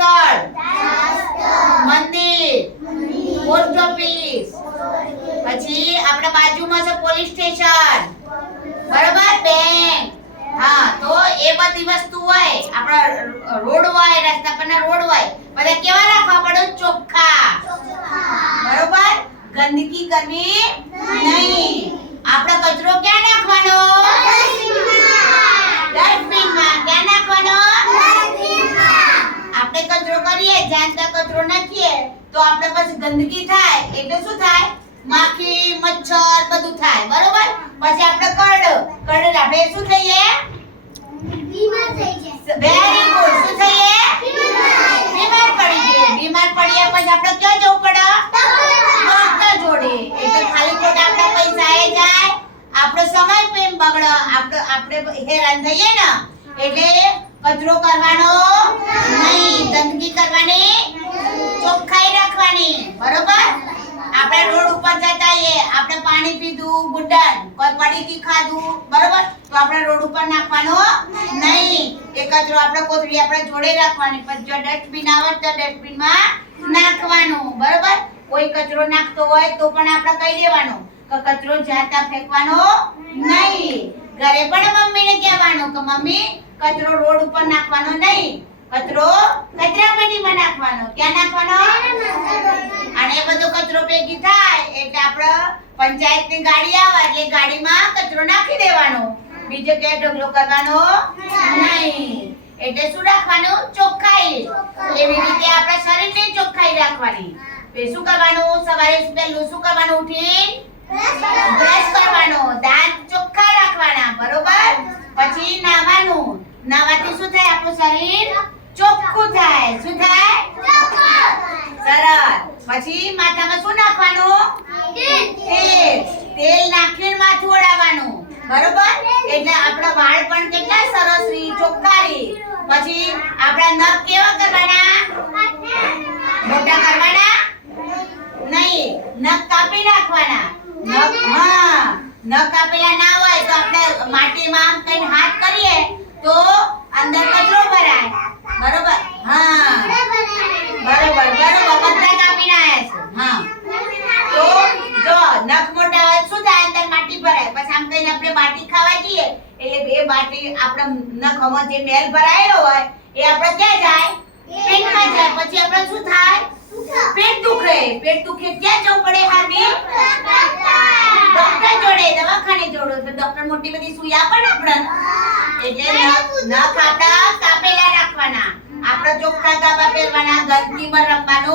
સ્થળ, મંદિર, post office, પછી આપણા બાજુમાં છે પોલીસ સ્ટેશન, બરોબર, બેંક. હા, તો એ બધી વસ્તુ હોય, આપણા રોડ હોય, રસ્તા પરના રોડ હોય, બધા કેવા રાખવા પડે? ચોખ્ખા. બરોબર, ગંદકી કરવી નહીં. આપણે કચરો ક્યાં નાખવાનો? ડસ્ટબિનમાં. ક્યાં નાખવાનો? આપણે કચરો કરીએ, જ્યાં ત્યાં કચરો નાખીએ તો આપણે પછી ગંદકી થાય, એટલે શું થાય? માખી, મચ્છર બધું થાય. બરોબર, પછી આપણે કરડ આપણે શું થઈએ? બીમાર થઈ જાય. Very good. શું થઈએ? બીમાર પડી જઈએ. બીમાર પડ્યા પછી આપણે ક્યાં જવું પડે? ડોક્ટર જોડે. એટલે ખાલી ખોટા આપણા પૈસા એ જાય, આપણો સમય પણ બગડે, આપણે હેરાન થઈએ ને. એટલે કચરો કરવાનો નહીં, ગંદકી કરવાની, ચોખ્ખાઈ રાખવાની. બરોબર, આપણે રોડ ઉપર જતા હોઈએ, આપણે પાણી પીધું, ગુડન કોઈ પડીકી ખાધું, બરોબર, તો આપણે રોડ ઉપર નાખવાનો નહીં. એ કચરો આપણે કોથળી આપણે જોડે રાખવાની. પછી જો ડસ્ટબિન આવે તો ડસ્ટબિનમાં નાખવાનું. બરોબર, કોઈ કચરો નાખતો હોય તો પણ આપણે કહી દેવાનું કે કચરો જ્યાં ત્યાં ફેંકવાનો નહીં. ઘરે પણ મમ્મીને કહેવાનું કે મમ્મી કચરો રોડ ઉપર નાખવાનો નહીં, કચરો કચરાપેટીમાં નાખવાનો. ક્યાં નાખવાનો? અને એ બધો કચરો ભેગી થાય એટલે આપણે પંચાયતની ગાડી આવે એટલે ગાડીમાં કચરો નાખી દેવાનો. બીજો કે ઢગલો કરવાનો નહીં. એટલે શું રાખવાનું? ચોખ્ખાઈ. એવી રીતે આપણા શરીરની ચોખ્ખાઈ રાખવાની. શું કરવાનું? સવારે પહેલું શું કરવાનું? ઉઠી બ્રશ કરવાનો, દાંત ચોખ્ખા રાખવાના. બરોબર, પછી નાહવાનું. નાહવાથી શું થાય? આપણું શરીર ચોખ્ખું થાય. શું થાય? સરસ. પછી માથામાં શું નાખવાનું? તેલ નાખીને માથું ઓળાવવાનું. બરોબર, એટલે આપણા વાળ પણ કેટલા સરસ રી, ચોખ્ખા રી. પછી આપણા નખ કેવા કરવાના? મોટા કરવાના નહીં, નખ કાપી નાખવાના. નખ કાપેલા ના હોય તો આપણે માટીમાં આમ કઈ હાથ કરીએ તો અંદર કચરો ભરાય. બરોબર, હા, બરોબર, બધા કાપી નાખ્યા છે. તો જો નખ મોટા હોય શું થાય? અંદર માટી ભરાય. પછી આમ કઈને આપણે બાટી ખાવા જઈએ એટલે એ બાટી આપણા નખમાં જે મેલ ભરાયેલો હોય એ આપણે ક્યાં જાય? પેટમાં જાય. પછી આપણે શું થાય? પેટ દુખે. પેટ દુખે ક્યાં જવું પડે? હાર્મી ડોક્ટર જોડે, દવાખાને જોડો તો ડોક્ટર મોટી બધી સુઈ આપે ને આપણે. એટલે નખ આપણા કાપેલા રાખવાના, આપણે ચોખ્ખા ગાબા પહેરવાના, ગંદકીમાં રમવાનું